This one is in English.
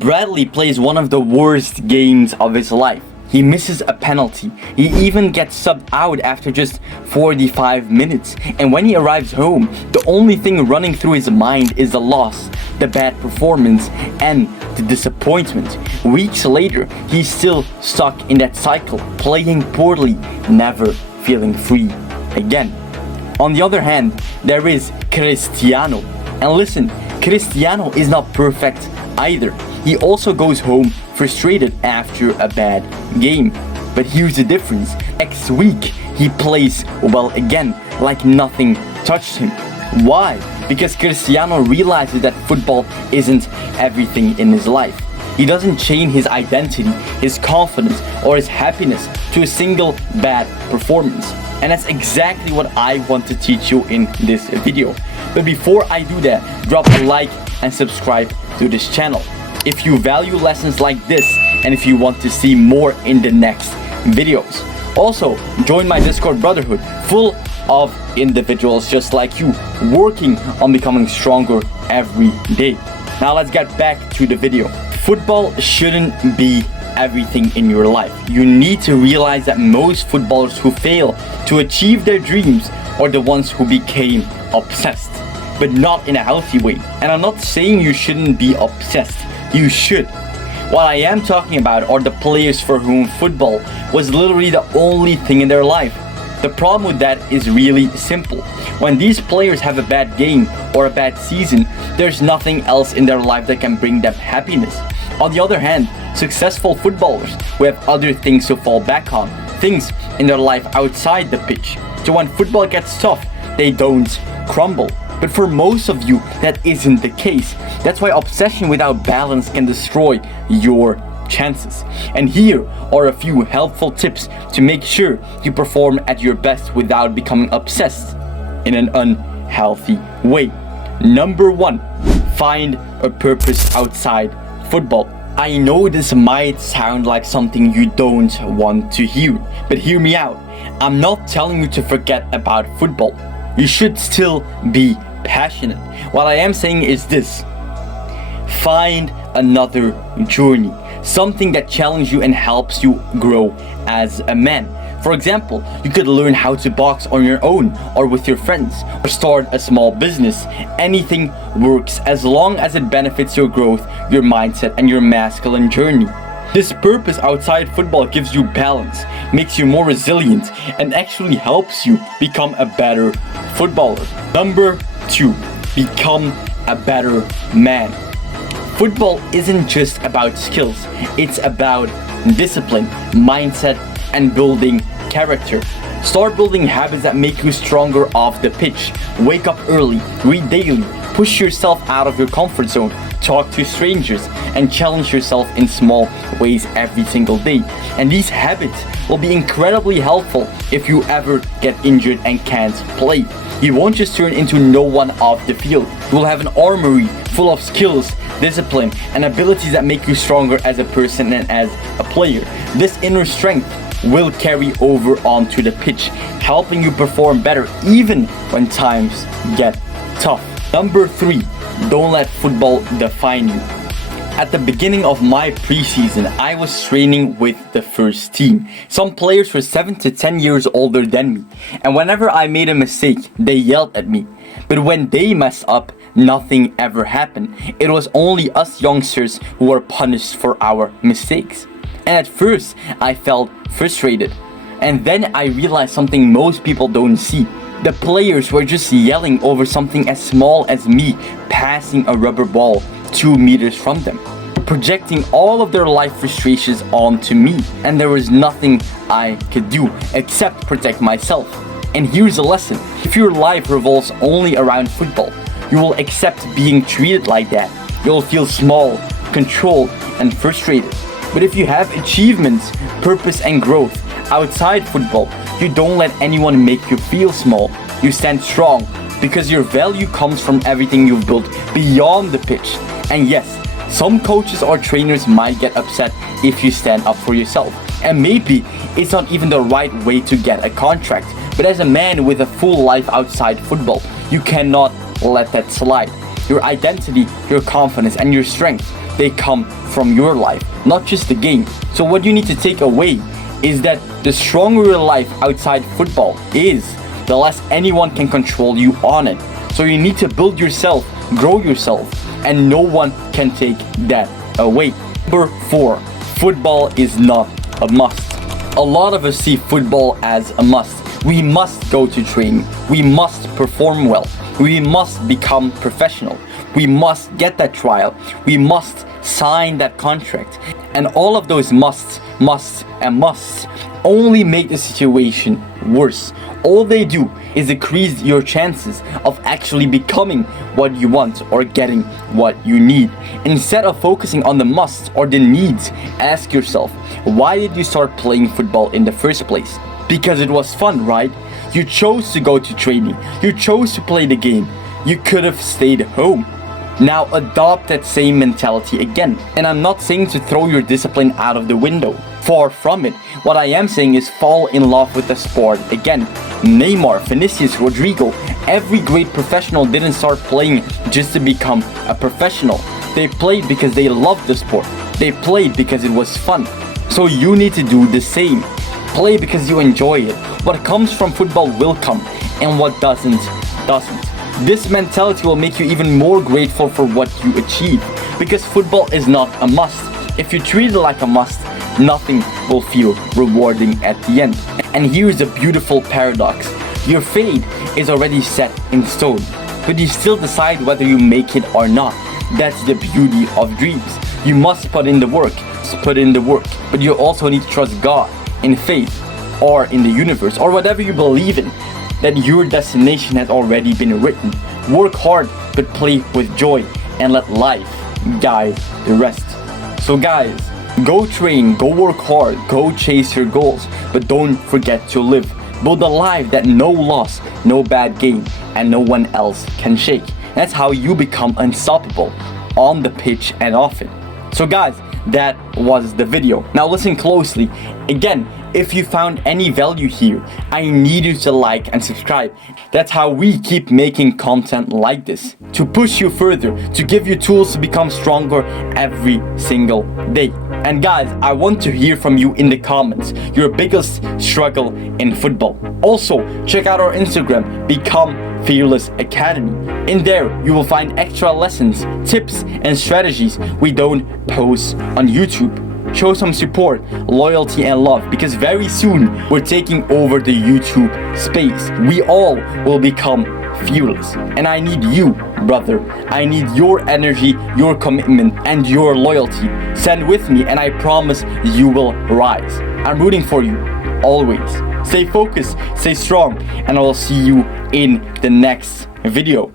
Bradley plays one of the worst games of his life. He misses a penalty. He even gets subbed out after just 45 minutes. And when he arrives home, the only thing running through his mind is the loss, the bad performance, and the disappointment. Weeks later, he's still stuck in that cycle, playing poorly, never feeling free again. On the other hand, there is Cristiano. And listen, Cristiano is not perfect either. He also goes home frustrated after a bad game. But here's the difference. Next week, he plays well again, like nothing touched him. Why? Because Cristiano realizes that football isn't everything in his life. He doesn't chain his identity, his confidence, or his happiness to a single bad performance. And that's exactly what I want to teach you in this video. But before I do that, drop a like and subscribe to this channel if you value lessons like this and if you want to see more in the next videos. Also, join my Discord brotherhood full of individuals just like you, working on becoming stronger every day. Now let's get back to the video. Football shouldn't be everything in your life. You need to realize that most footballers who fail to achieve their dreams are the ones who became obsessed, but not in a healthy way. And I'm not saying you shouldn't be obsessed. You should. What I am talking about are the players for whom football was literally the only thing in their life. The problem with that is really simple. When these players have a bad game or a bad season, there's nothing else in their life that can bring them happiness. On the other hand, successful footballers who have other things to fall back on, things in their life outside the pitch. So when football gets tough, they don't crumble. But for most of you, that isn't the case. That's why obsession without balance can destroy your chances. And here are a few helpful tips to make sure you perform at your best without becoming obsessed in an unhealthy way. Number 1, find a purpose outside football. I know this might sound like something you don't want to hear, but hear me out. I'm not telling you to forget about football. You should still be passionate. What I am saying is this: find another journey, something that challenges you and helps you grow as a man. For example, you could learn how to box on your own or with your friends, or start a small business. Anything works as long as it benefits your growth, your mindset, and your masculine journey. This purpose outside football gives you balance, makes you more resilient, and actually helps you become a better footballer. Number 2, become a better man. Football isn't just about skills, it's about discipline, mindset, and building character. Start building habits that make you stronger off the pitch. Wake up early, read daily, push yourself out of your comfort zone, talk to strangers, and challenge yourself in small ways every single day. And these habits will be incredibly helpful if you ever get injured and can't play. You won't just turn into no one off the field. You will have an armory full of skills, discipline, and abilities that make you stronger as a person and as a player. This inner strength will carry over onto the pitch, helping you perform better even when times get tough. Number 3, don't let football define you. At the beginning of my preseason, I was training with the first team. Some players were 7 to 10 years older than me, and whenever I made a mistake, they yelled at me. But when they messed up, nothing ever happened. It was only us youngsters who were punished for our mistakes. And at first, I felt frustrated. And then I realized something most people don't see. The players were just yelling over something as small as me passing a rubber ball 2 meters from them, projecting all of their life frustrations onto me. And there was nothing I could do except protect myself. And here's a lesson: if your life revolves only around football, you will accept being treated like that. You'll feel small, controlled, and frustrated. But if you have achievements, purpose, and growth outside football, you don't let anyone make you feel small. You stand strong because your value comes from everything you've built beyond the pitch. And yes, some coaches or trainers might get upset if you stand up for yourself. And maybe it's not even the right way to get a contract. But as a man with a full life outside football, you cannot let that slide. your identity, your confidence, and your strength, they come from your life, not just the game. So what you need to take away is that the stronger your life outside football is, the less anyone can control you on it. So you need to build yourself, grow yourself, and no one can take that away. Number 4, football is not a must. A lot of us see football as a must. We must go to training. We must perform well. We must become professional. We must get that trial. We must sign that contract. And all of those musts only make the situation worse. All they do is decrease your chances of actually becoming what you want or getting what you need. Instead of focusing on the musts or the needs, ask yourself, why did you start playing football in the first place? Because it was fun, right? You chose to go to training. You chose to play the game. You could have stayed home. Now adopt that same mentality again. And I'm not saying to throw your discipline out of the window. Far from it. What I am saying is fall in love with the sport again. Neymar, Vinicius, Rodrigo, every great professional didn't start playing just to become a professional. They played because they loved the sport. They played because it was fun. So you need to do the same. Play because you enjoy it. What comes from football will come, and what doesn't. This mentality will make you even more grateful for what you achieve, because football is not a must. If you treat it like a must, nothing will feel rewarding at the end. And here's the beautiful paradox. Your fate is already set in stone, but you still decide whether you make it or not. That's the beauty of dreams. You must put in the work, but you also need to trust God, in faith, or in the universe, or whatever you believe in, that your destination has already been written. Work hard, but play with joy, and let life guide the rest. So guys, go train, go work hard, go chase your goals, but don't forget to live. Build a life that no loss, no bad game, and no one else can shake. That's how you become unstoppable, on the pitch and off it. So guys, that was the video. Now listen closely. Again, if you found any value here, I need you to like and subscribe. That's how we keep making content like this, to push you further, to give you tools to become stronger every single day. And guys, I want to hear from you in the comments, your biggest struggle in football. Also, check out our Instagram, Become Fearless Academy. In there, you will find extra lessons, tips, and strategies we don't post on YouTube. Show some support, loyalty, and love, because very soon we're taking over the YouTube space. We all will become fearless. And I need you, brother. I need your energy, your commitment, and your loyalty. Stand with me, and I promise you will rise. I'm rooting for you, always. Stay focused, stay strong, and I will see you in the next video.